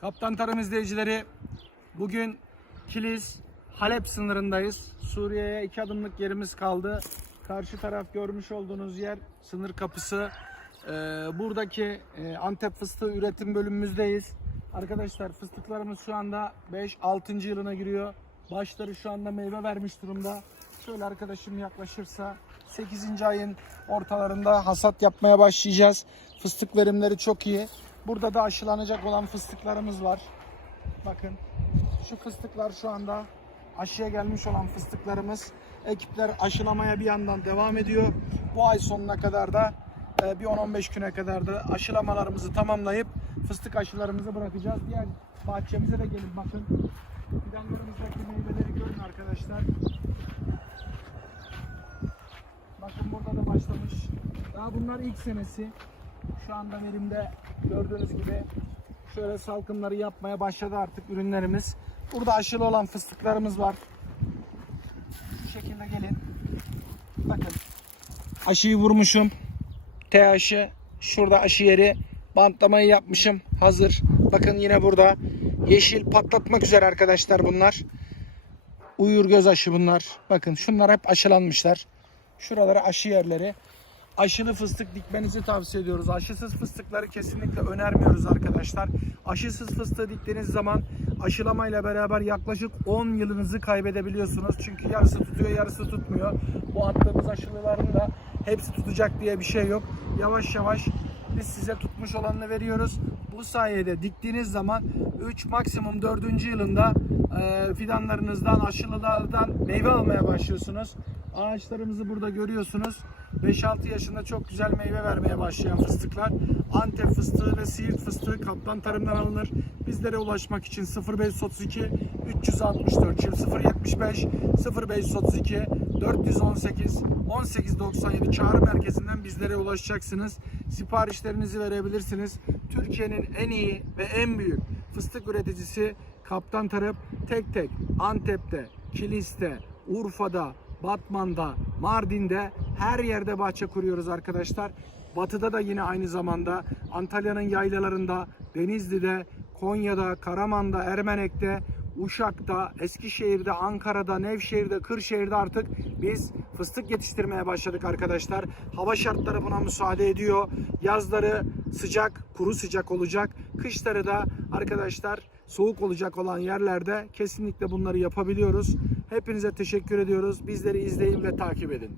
Kaptan Tarım izleyicileri bugün Kilis Halep sınırındayız. Suriye'ye iki adımlık yerimiz kaldı. Karşı taraf görmüş olduğunuz yer sınır kapısı. Ee, buradaki e, Antep fıstığı üretim bölümümüzdeyiz. Arkadaşlar fıstıklarımız şu anda 5-6. yılına giriyor. Başları şu anda meyve vermiş durumda. Şöyle arkadaşım yaklaşırsa 8. ayın ortalarında hasat yapmaya başlayacağız. Fıstık verimleri çok iyi. Burada da aşılanacak olan fıstıklarımız var. Bakın şu fıstıklar şu anda aşıya gelmiş olan fıstıklarımız. Ekipler aşılamaya bir yandan devam ediyor. Bu ay sonuna kadar da e, bir 10-15 güne kadar da aşılamalarımızı tamamlayıp fıstık aşılarımızı bırakacağız. Diğer bahçemize de gelin bakın. Fidanlarımızdaki meyveleri görün arkadaşlar. Bakın burada da başlamış. Daha bunlar ilk senesi. Şu anda verimde gördüğünüz gibi şöyle salkımları yapmaya başladı artık ürünlerimiz. Burada aşılı olan fıstıklarımız var. Şu şekilde gelin. Bakın. Aşıyı vurmuşum. T aşı. Şurada aşı yeri. Bantlamayı yapmışım. Hazır. Bakın yine burada. Yeşil patlatmak üzere arkadaşlar bunlar. Uyur göz aşı bunlar. Bakın şunlar hep aşılanmışlar. Şuraları aşı yerleri. Aşılı fıstık dikmenizi tavsiye ediyoruz. Aşısız fıstıkları kesinlikle önermiyoruz arkadaşlar. Aşısız fıstığı diktiğiniz zaman aşılamayla beraber yaklaşık 10 yılınızı kaybedebiliyorsunuz. Çünkü yarısı tutuyor, yarısı tutmuyor. Bu attığımız aşılıların da hepsi tutacak diye bir şey yok. Yavaş yavaş biz size tutmuş olanını veriyoruz. Bu sayede diktiğiniz zaman 3 maksimum 4. yılında fidanlarınızdan, aşılılardan meyve almaya başlıyorsunuz. Ağaçlarımızı burada görüyorsunuz. 5-6 yaşında çok güzel meyve vermeye başlayan fıstıklar. Antep fıstığı ve Siirt fıstığı kaptan tarımdan alınır. Bizlere ulaşmak için 0532 364 075 0532 418 1897 çağrı merkezinden bizlere ulaşacaksınız. Siparişlerinizi verebilirsiniz. Türkiye'nin en iyi ve en büyük fıstık üreticisi Kaptan Tarım tek tek Antep'te, Kilis'te, Urfa'da, Batman'da, Mardin'de her yerde bahçe kuruyoruz arkadaşlar. Batı'da da yine aynı zamanda Antalya'nın yaylalarında, Denizli'de, Konya'da, Karaman'da, Ermenek'te, Uşak'ta, Eskişehir'de, Ankara'da, Nevşehir'de, Kırşehir'de artık biz fıstık yetiştirmeye başladık arkadaşlar. Hava şartları buna müsaade ediyor. Yazları sıcak, kuru sıcak olacak. Kışları da arkadaşlar soğuk olacak olan yerlerde kesinlikle bunları yapabiliyoruz. Hepinize teşekkür ediyoruz. Bizleri izleyin ve takip edin.